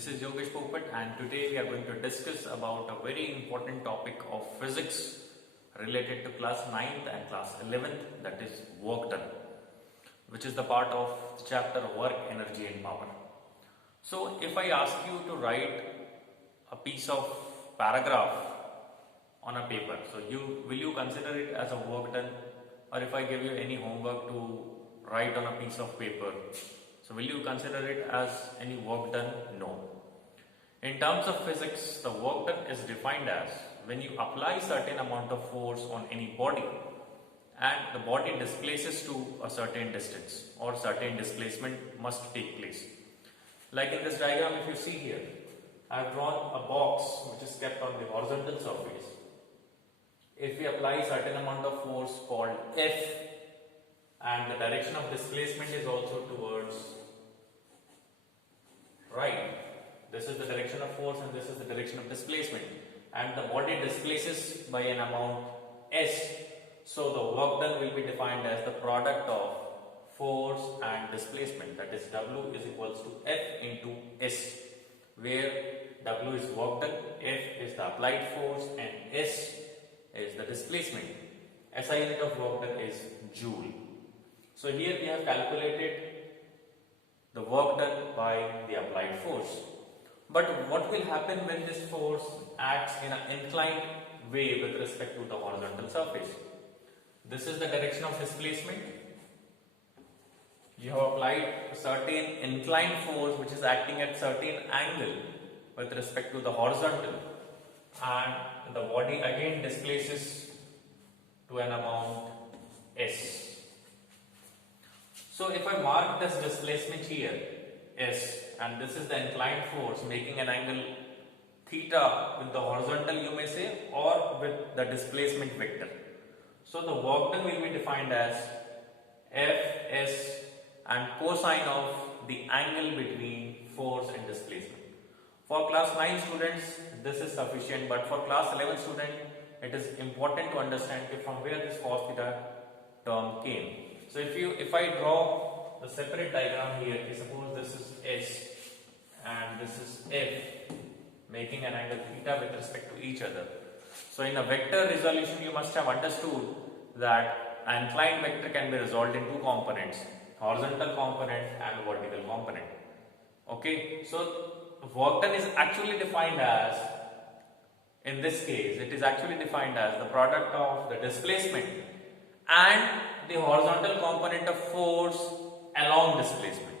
This is Yogesh Popat, and today we are going to discuss about a very important topic of physics related to class 9th and class 11th, that is work done, which is the part of the chapter work, energy and power. So if I ask you to write a piece of paragraph on a paper, so will you consider it as a work done? Or if I give you any homework to write on a piece of paper, so will you consider it as any work done? No. In terms of physics, the work done is defined as when you apply certain amount of force on any body and the body displaces to a certain distance or certain displacement must take place. Like in this diagram, if you see here, I have drawn a box which is kept on the horizontal surface. If we apply certain amount of force called F and the direction of displacement is also towards right. This is the direction of force and this is the direction of displacement, and the body displaces by an amount S. So the work done will be defined as the product of force and displacement, that is W is equals to F into S, where W is work done, F is the applied force and S is the displacement. SI unit of work done is joule. So here we have calculated the work done by the applied force. But what will happen when this force acts in an inclined way with respect to the horizontal surface? This is the direction of displacement. You have applied a certain inclined force which is acting at certain angle with respect to the horizontal, and the body again displaces to an amount S. So if I mark this displacement here S, and this is the inclined force making an angle theta with the horizontal, you may say, or with the displacement vector. So the work done will be defined as Fs and cosine of the angle between force and displacement. For class 9 students this is sufficient, but for class 11 student it is important to understand from where this cos theta term came. So if I draw the separate diagram here, suppose this is S and this is F, making an angle theta with respect to each other. So in a vector resolution you must have understood that an inclined vector can be resolved in two components, horizontal component and vertical component. Okay, so work done is actually defined as, in this case it is actually defined as the product of the displacement and the horizontal component of force along displacement.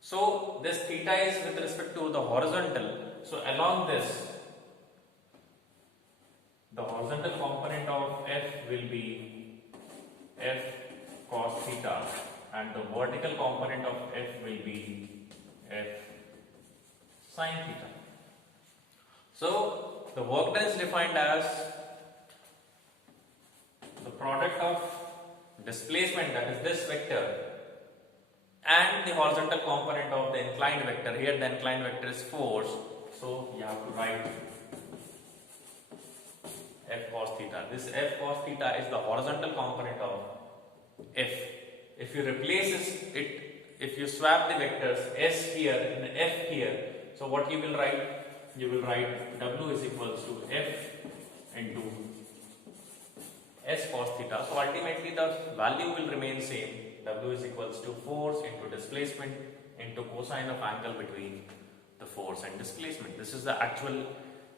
So this theta is with respect to the horizontal, so along this the horizontal component of F will be F cos theta and the vertical component of F will be F sin theta. So the work done is defined as the product of displacement, that is this vector, and the horizontal component of the inclined vector. Here the inclined vector is force, so you have to write F cos theta. This F cos theta is the horizontal component of F. If you replace it, if you swap the vectors S here and F here, so what you will write? You will write W is equals to F into S cos theta. So ultimately the value will remain same. W is equals to force into displacement into cosine of angle between the force and displacement. This is the actual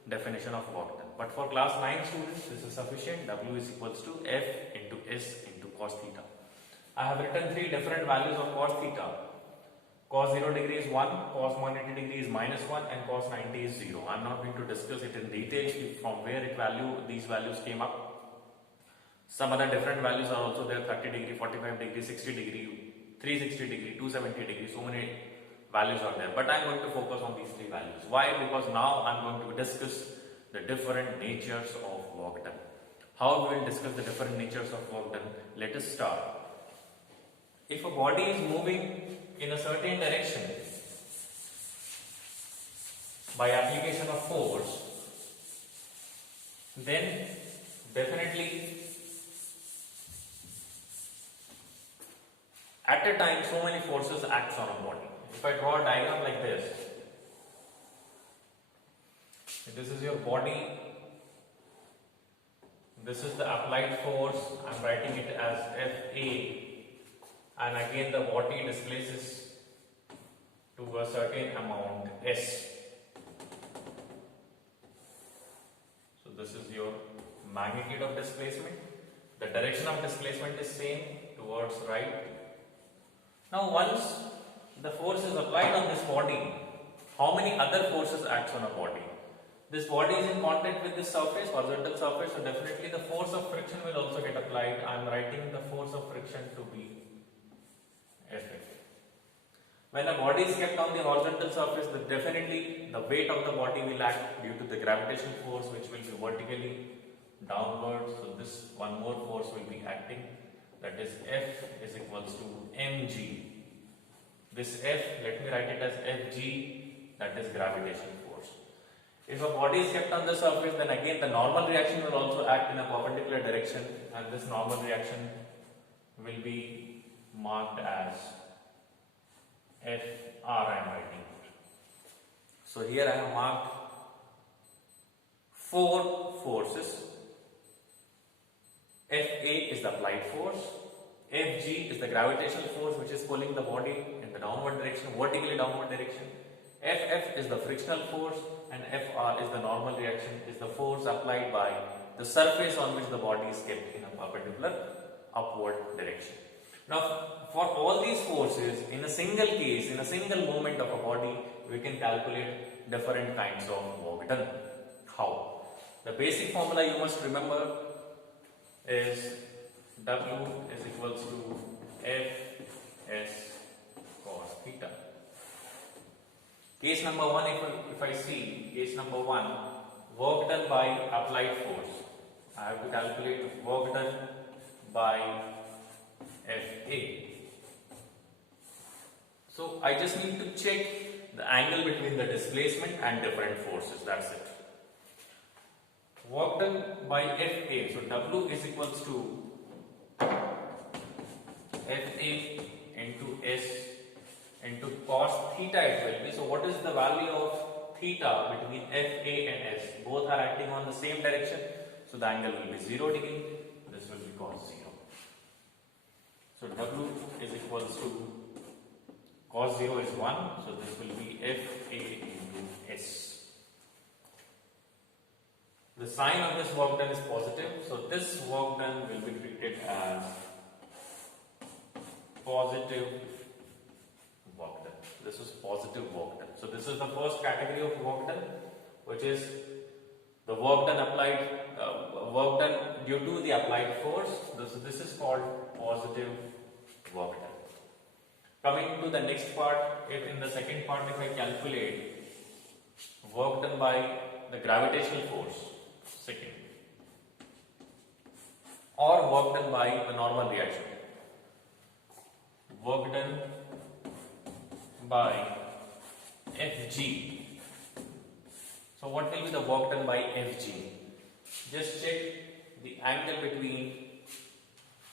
definition of work done. But for class 9 students this is sufficient. W is equals to F into S into cos theta. I have written three different values of cos theta. Cos 0 degree is 1, cos 180 degree is -1 and cos 90 is 0. I am not going to discuss it in detail from where these values came up. Some other different values are also there, 30 degree, 45 degree, 60 degree, 360 degree, 270 degree, so many values are there. But I am going to focus on these three values. Why? Because now I am going to discuss the different natures of work done. How we will discuss the different natures of work done? Let us start. If a body is moving in a certain direction by application of force, then definitely at a time so many forces acts on a body. If I draw a diagram like this, This is your body. This is the applied force. I am writing it as Fa, and again the body displaces to a certain amount S. So this is your magnitude of displacement. The direction of displacement is same, towards right. Now once the force is applied on this body, how many other forces acts on a body? This body is in contact with this surface, horizontal surface, so definitely the force of friction will also get applied. I am writing the force of friction to be Fa. When a body is kept on the horizontal surface, then definitely the weight of the body will act due to the gravitational force, which will be vertically downwards. So this one more force will be acting, that is F is equals to mg. This F, let me write it as Fg, that is gravitational force. If a body is kept on the surface, then again the normal reaction will also act in a perpendicular direction, and this normal reaction will be marked as Fr. I am writing it. So here I have marked 4 forces. Fa is the applied force, Fg is the gravitational force which is pulling the body in the downward direction, vertically downward direction. Ff is the frictional force, and Fr is the normal reaction, is the force applied by the surface on which the body is kept in a perpendicular upward direction. Now for all these forces, in a single case, in a single movement of a body, we can calculate different kinds of work done. How? The basic formula you must remember is W is equals to Fs cos theta. Case number 1, if I see, case number 1, work done by applied force. I have to calculate work done by Fa. So I just need to check the angle between the displacement and different forces, that's it. Work done by Fa, so W is equals to Fa into S into cos theta it will be. So what is the value of theta between Fa and S? Both are acting on the same direction, so the angle will be 0 degree. This will be cos 0. So W is equals to cos 0 is 1, so this will be Fa into S. The sign of this work done is positive, so this work done will be treated as positive work done. This is positive work done. So this is the first category of work done, which is the work done applied, work done due to the applied force. This is called positive work done. Coming to the next part, if in the second part, if I calculate work done by the gravitational force, second, or work done by the normal reaction, work done by Fg. So what will be the work done by Fg? Just check the angle between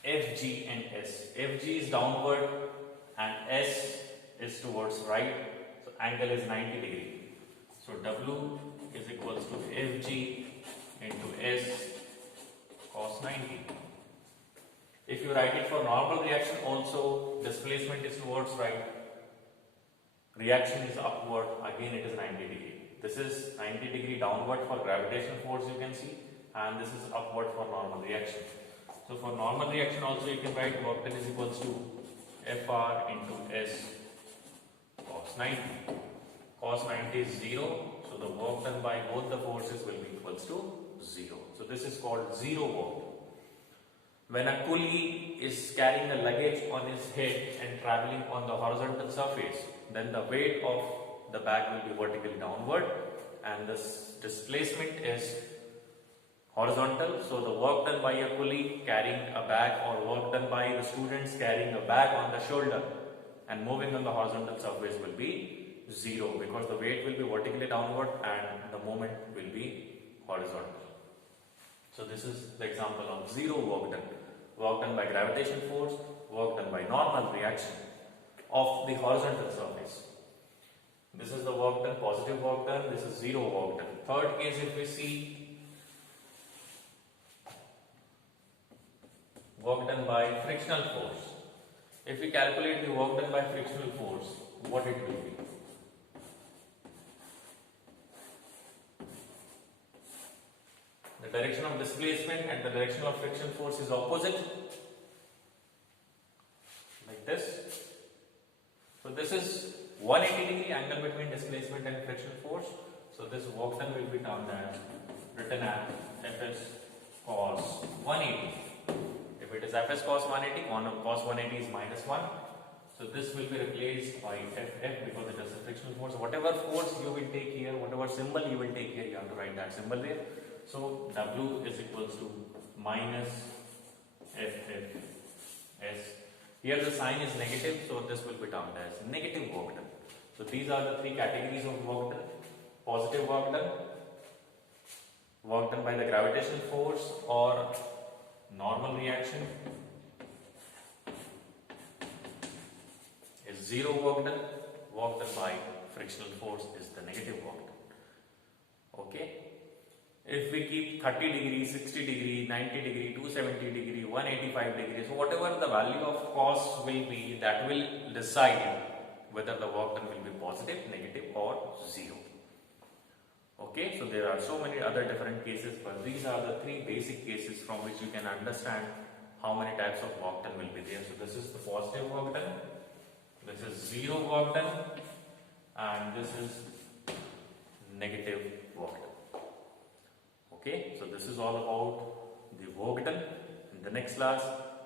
Fg and S. Fg is downward and S is towards right, so angle is 90 degree. So W is equals to Fg into S cos 90. If you write it for normal reaction also, displacement is towards right, reaction is upward, again it is 90 degree. This is 90 degree downward for gravitational force, you can see, and this is upward for normal reaction. So for normal reaction also you can write work done is equals to Fr into S cos 90. Cos 90 is 0, so the work done by both the forces will be equals to 0. So this is called zero work. When a coolie is carrying a luggage on his head and traveling on the horizontal surface, then the weight of the bag will be vertically downward and this displacement is horizontal. So the work done by a coolie carrying a bag or work done by the students carrying a bag on the shoulder and moving on the horizontal surface will be 0 because the weight will be vertically downward and the moment will be horizontal. So this is the example of zero work done. Work done by gravitation force, work done by normal reaction of the horizontal surface. This is the work done, positive work done, this is zero work done. Third case, if we see work done by frictional force. If we calculate the work done by frictional force, what it will be? The direction of displacement and the direction of friction force is opposite, like this. So this is 180-degree angle between displacement and friction force. So this work done will be termed as, written as Fs cos 180. If it is Fs cos 180, cos 180 is minus 1. So this will be replaced by Ff because it is a frictional force. Whatever force you will take here, whatever symbol you will take here, you have to write that symbol there. So W is equals to minus Ff(s). Here the sign is negative, so this will be termed as negative work done. So these are the three categories of work done. Positive work done by the gravitational force or normal reaction, is zero work done by frictional force is the negative work done. Okay. If we keep 30 degrees, 60 degree, 90 degree, 270 degree, 185 degrees, so whatever the value of cos will be, that will decide whether the work done will be positive, negative or zero. Okay, so there are so many other different cases, but these are the three basic cases from which you can understand how many types of work done will be there. So this is the positive work done, this is zero work done, and this is negative work done. Okay, so this is all about the work done. In the next class,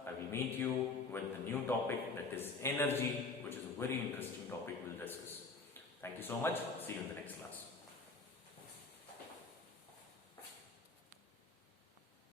I will meet you with the new topic, that is energy, which is a very interesting topic we'll discuss. Thank you so much. See you in the next class.